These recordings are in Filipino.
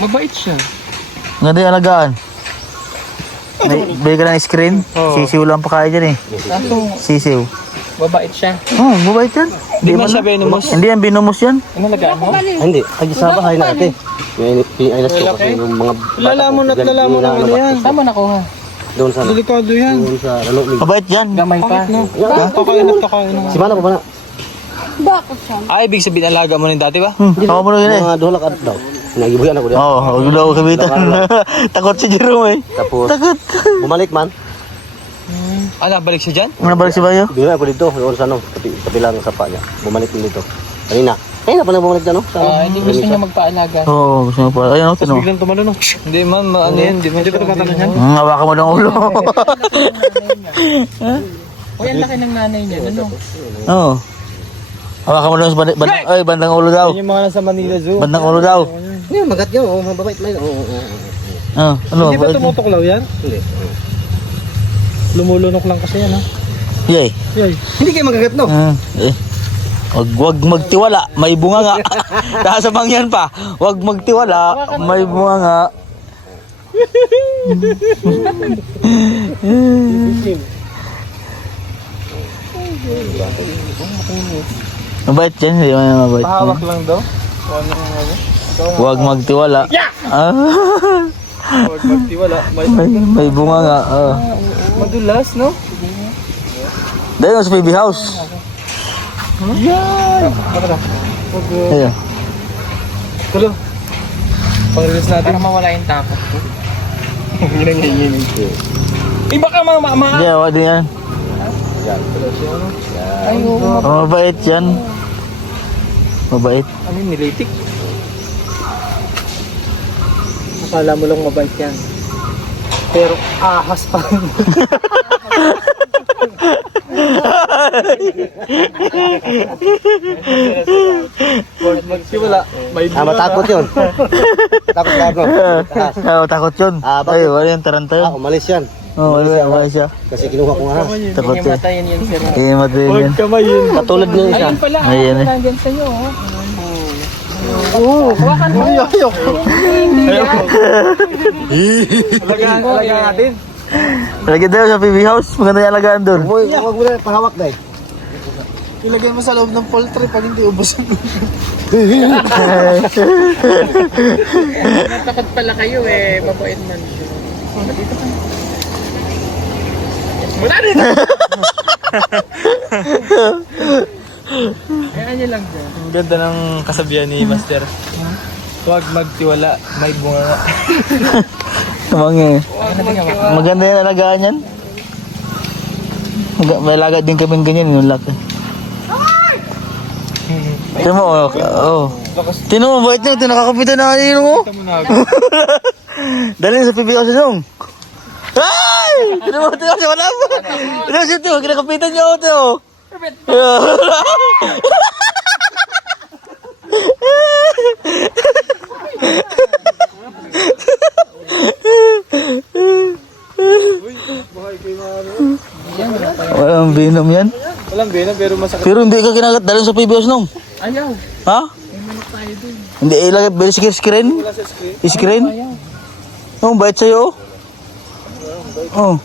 Mabait siya. Nga din alagaan. Bigay ka ng screen. Sisiw lang pa kaya dyan eh. Sisiw. Mabait siya. Mabait yan. Hindi man siya venomous. Hindi yan binomos yan. Ano lagaan mo? Hindi, pag-isama kayo natin. Ay nasto kasi yung mga Lalamon at lalamon ang ano yan. Saan mo nakuha? doon sa Delikado yan. doon sa ano. Mabait yan. Gamay pa. Nagtakain. Si Mana pa ba na? Bakit siya? Ay, ibig sabihin alaga mo rin dati ba? Ako mo na yun eh. Mga duhalak at daw. Nagibuyan ako diyan. Oo, huwag daw kabitan. Takot si Jerome eh. Tapos Takot. bumalik man. Nabalik siya dyan? Nabalik si Bayo? Bigla ako dito, doon sa ano, kapilang sapa niya. Bumalik din dito. Kanina pa lang bumalik dyan, no? Hindi gusto niya magpaalaga. Oo, gusto mo pa. Ayun, tino. Biglang tumalon, no? Hindi man, ano yan, hindi man siya tumatalon yan. Hawakan mo ng ulo. Uy, ang laki ng nanay niya, ano? Oo. Hawakan mo ng bandang ulo daw. Yung mga nasa Manila Zoo. Bandang ulo daw. Hindi, magat yun. Mababait lang. Ano? Hindi ba tumutuklaw yan? Hindi. Lumulunok lang kasi yan, ha? Yay. Hindi kayo magagat, no? Wag magtiwala, may bunga nga. Nasa mangyan pa. Wag magtiwala, may bunga nga. Mabait yan, hindi mo mabait. Pahawak lang daw. Wag magtiwala. Huwag magtiwala. May bunga nga. Madulas, no? Dahil sa baby house. Yan! Ayun. Tulo. Pang-release natin. Para mawala yung takot ko. Ginang-ginang ko. Baka Hindi, wag din yan. Mabait yan. Mabait. Ano yung nilitik? Akala mo lang mabait yan. Pero ahas pa rin. Magsiwala. Matakot yun. Takot ka, bro. Takot yun. Bakit? Ay, wala yan, taranta yun. Umalis yan. Wala siya. Kasi kinuha ko nga. Takot yun. Himatayin yan, sir. Himatayin yan. Kamayin. Katulad niya isa. Ayun pala. Ayun eh. Nandyan sa'yo, oh. Hawakan mo. Ayoko. Alagaan natin. Lagyan daw sa PB house. Maganda yung alagaan doon. Huwag mo na pahawak na eh. Ilagay mo sa loob ng poultry pag hindi ubos ang natakot pala kayo eh. Mabait man siya. Dito ka. Mula dito! Kaya niya lang dyan. Ang ganda ng kasabihan ni Master. Huwag magtiwala, may bunga nga. Maganda yung alagaan yan. May alaga din kaming ganyan. Yung laki. Tiyan mo, tiyan mo, bait nyo, tinakapitan na kanino mo. Dali sa PBO sa nung. Ay! Tiyan mo, wala mo. Tiyan mo, tiyan mo, kinakapitan nyo ako, tiyan mo. Walang venom yan. Walang venom pero masakit. Pero hindi ka kinagat dalhin sa PBOs nung. Ayaw. Ha? May manok tayo dun. Hindi ilagay beli sa screen. Wala sa screen. Screen? Oh, bait sa'yo. Oh.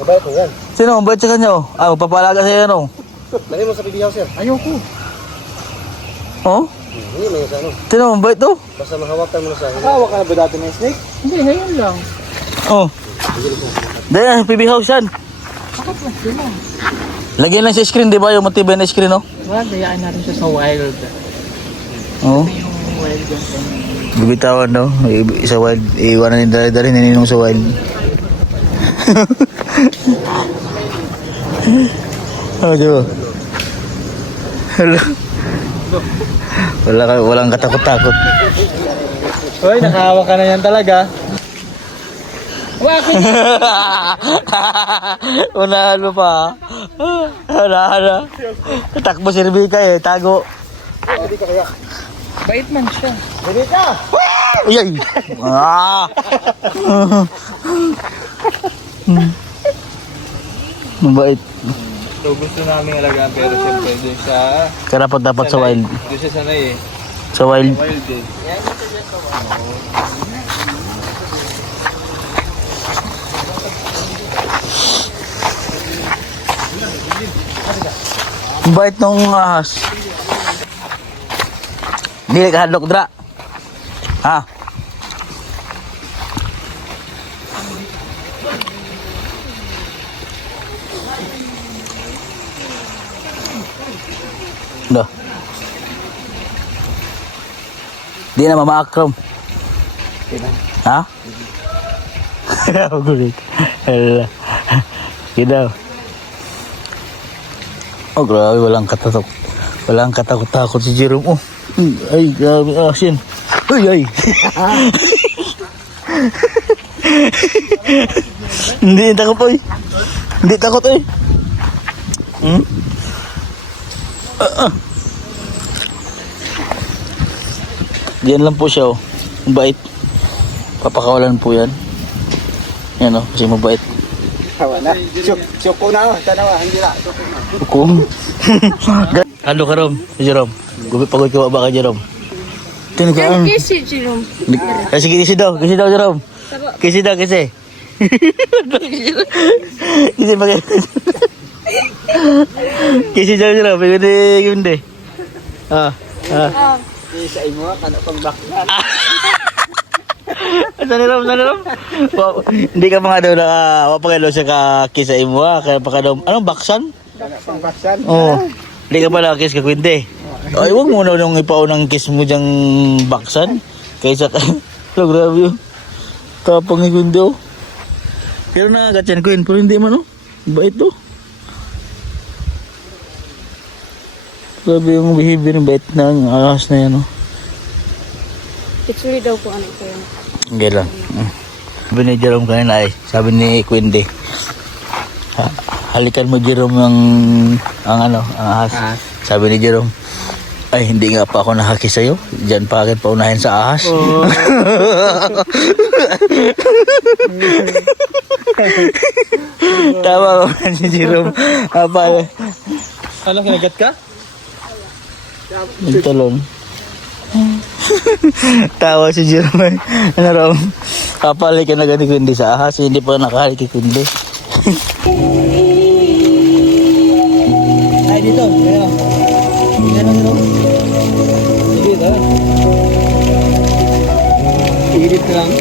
Mabait mo yan. Sino? Bait sa kanya oh. Magpapalaga sa'yo ano. Lagay mo sa PB house yan. Ayoko. Oh? Hindi mo yan sa ano. Sino? Bait to. Basta mahawakan mo na sa akin. Hawak ka na ba dati ng snake? Hindi, ngayon lang. Oh. Dahil PB house yan. Bakit ba sila? Lagyan lang sa screen, di ba? Yung matibay na screen, oh. Wala, dayaan natin siya sa wild. Oo. Ito yung wild yan. Bibitawan daw. Sa wild. Iwanan din dali naninong sa wild. Oh, diba? Walang katakot-takot. Hoy, nakahawa ka na yan talaga. Bakit? Unahan mo pa. Unahan. Takbo si Rebecca eh. Tago. Bait man siya. Uyay! Mabait. So gusto namin alagaan pero siyempre doon sa... Karapat dapat sa wild. Doon siya sanay eh. Sa wild. Wild eh. Bait nung ahas. Dili ka hadlok dra. Ha? Dah. Di na mamaakrom. Ha? Gulit. Hala. Kita. Oh, grabe. Walang katatok. Walang katakot-takot si Jerome. Oh. Ay, grabe. Asin. Ay, ay. Hindi takot, oy. Hindi takot, oy. Hmm? Diyan lang po siya, oh. Mabait. Papakawalan po yan. Yan, oh. Kasi mabait. Wala. Suko na, tanawa, hindi na. Hukum. Kalo ka Rom, si Jerome. Pagod ka ba ka Jerome? Tingnan ka. Kisi, Jerome. Sige, kisi daw, Jerome. Kisi daw, kisi. Kisi bagay. Kisi daw Jerome, ganda. Ah. Sa imo, kana pang baklan. Saan ni Rom? Hindi ka mga daw na wapagalo siya ka kisa imo kaya pa ka daw, anong baksan? Pang baksan. Oo. Hindi ka pala kiss ka kuwinte. Ay, huwag mo na nung ipaunang kiss mo diyang baksan. Kaysa ka. So, grabe yun. Tapang ni kuwinte, oh. Pero nakakatyan ko yun. Pero hindi man, oh. Bait, oh. Grabe yung behavior ng bait na ang ahas na yan, oh. Pitsuri daw po ano ko yun. Hindi lang. Sabi ni Jerome kanina ay, sabi ni Quindy, halikan mo Jerome ang ahas. Sabi ni Jerome, ay hindi nga pa ako nahaki sa'yo. Diyan pa agad paunahin sa ahas. Oh. Tama ba si Jerome? Apa? Alam, kinagat ka? Talon. Tawa si Jerome. Ano raw? Kapalik ka na gani kundi sa ahas. Hindi pa nakahalik kay kundi. Ay, dito. Ganyan. Ganyan na sige, ito. Irit lang.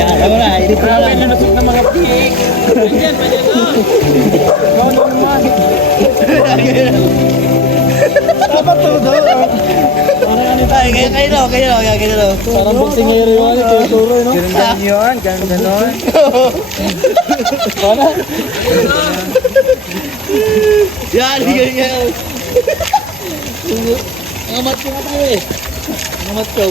Yan, tama na. Hindi ko na nusok ng mga pig. Ganyan, pa dyan na. Gano'n naman. Dapat to daw. Kayo. Parang boxing ngayon yun. Turo, no? Ganun yun, ganun. Mana? Yan, ganyan. Ngamat ko nga tayo eh. Ngamat ko.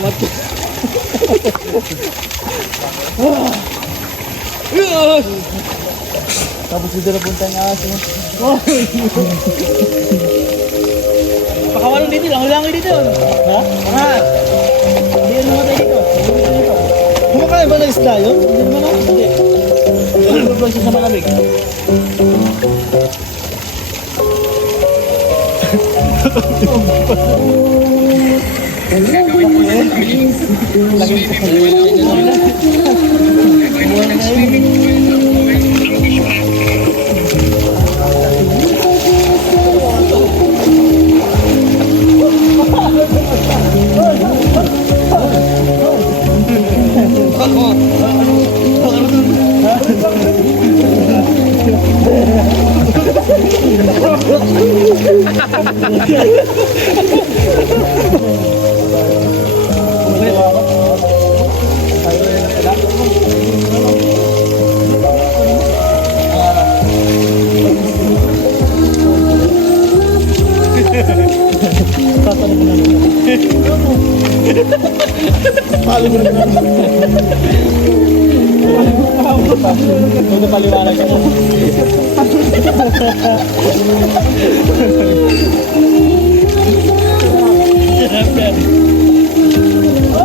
Tapos dito na punta niya aso. Pakawalan dito lang. Hulangan dito. Ha? Angat. Hindi yan namatay dito. Kumakain ba ng isda yun? Hindi naman ako. Hindi. Ano ba siya sa malamig? Tatanong mo na. Ito paliwanag ka mo.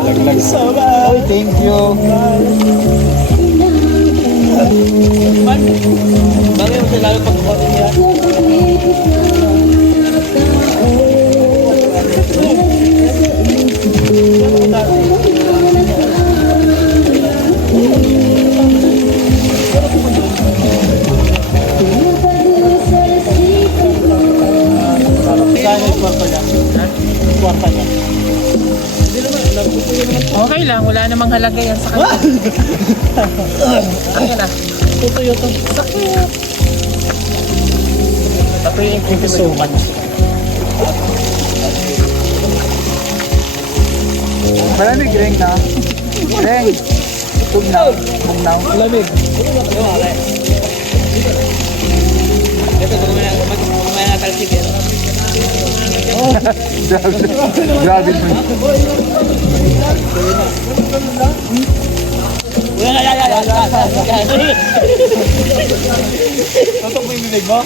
Laglag sama. Oy, thank you. Bagay mo siya lalo pag-kukotin niya. Kwarta niya. Okay lang, wala namang halaga yan sa kanya. Akin na. Tutuyo to. Sakit. Thank you so much. Malamig ring na. Ring. Tugnaw. Tugnaw. Malamig. Ito kung may natalsik yan. Grabe. Tutok mo yung bibig mo?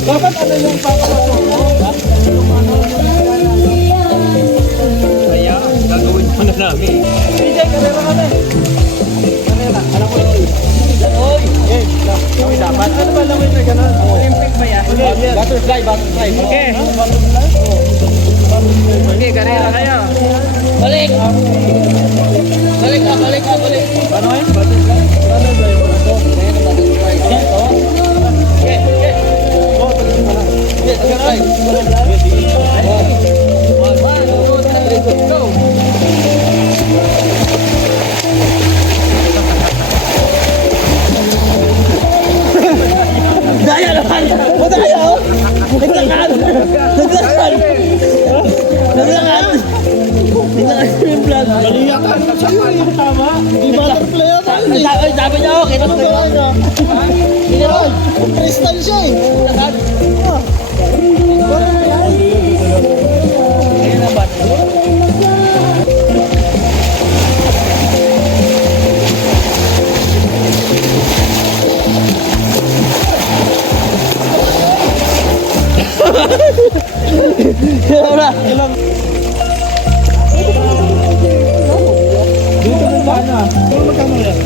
Dapat ano yung papasok mo? Kaya, gagawin mo na namin. DJ, kamera kami. Kamera, alam ko yun. Oy! Okay, dapat. Ano ba naman na gano'n? Olympic ba yan? Butterfly, butterfly. Okay. Okay, karera kayo. Balik! Balik ka, balik ka, balik. Ano yun? Butterfly. Butterfly. Butterfly. Yan, to. Okay, okay. Go, butterfly. Go. Daya naman! O daya o! Naglakad! Naglakad! Naglakad! Naglakad yung vlog! Naliyakan! Sa'yo yung tama! Di butterfly yan! Sabi niya ako! Kita mo kayo! Hindi naman! Crystal siya eh! Naglakad! Ayun na ba? Ilang dito mo ba na? Pero magkano yan?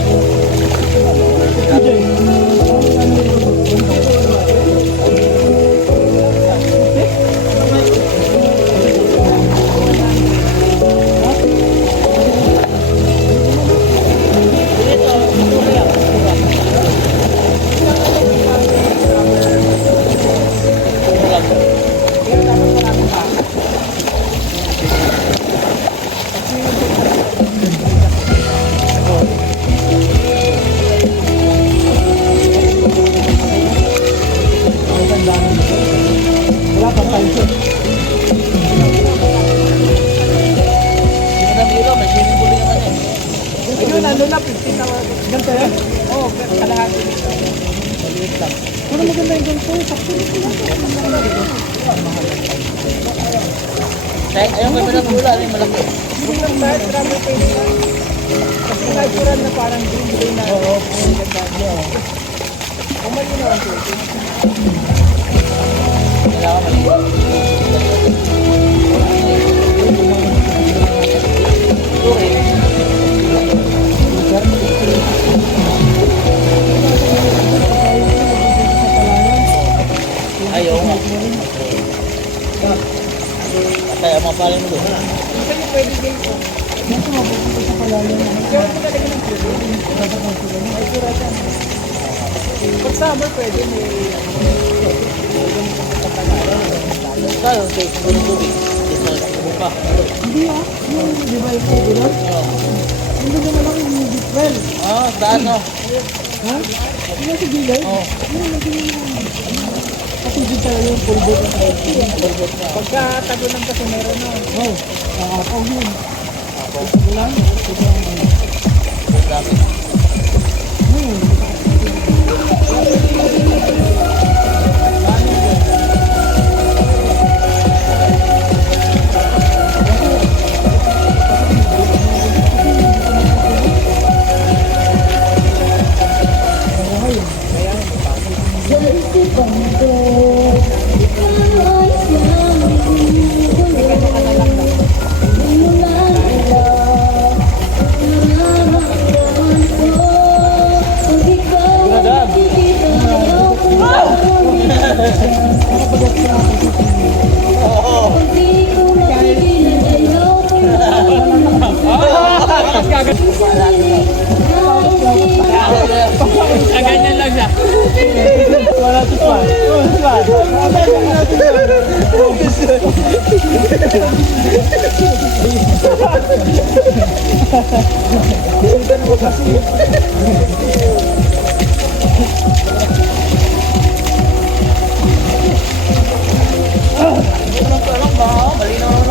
Ano na, 15 na ganito yan? Oo, kalahati nito. Maliit lang. Pero maganda yung ganito. Ayaw ko na pula, rin malaki. Hindi lang ba, travel face na. Kasi natural na parang green na. Oo, ang ganda niya. Umali na ang tuloy. Kailangan maliit. Ay, Pag summer pwede may... Kaya, okay, siguro tubig. Pa. Di ba ito gulon? Hindi naman ako yung deep well. Ah, saan no? Ha? Hindi na sa gilid? Oo. Kasi di talaga yung pulbo na tayo. Pagka tagulan kasi meron na. Oo. Nakakaw yun. Kaganyan lang siya. Malinaw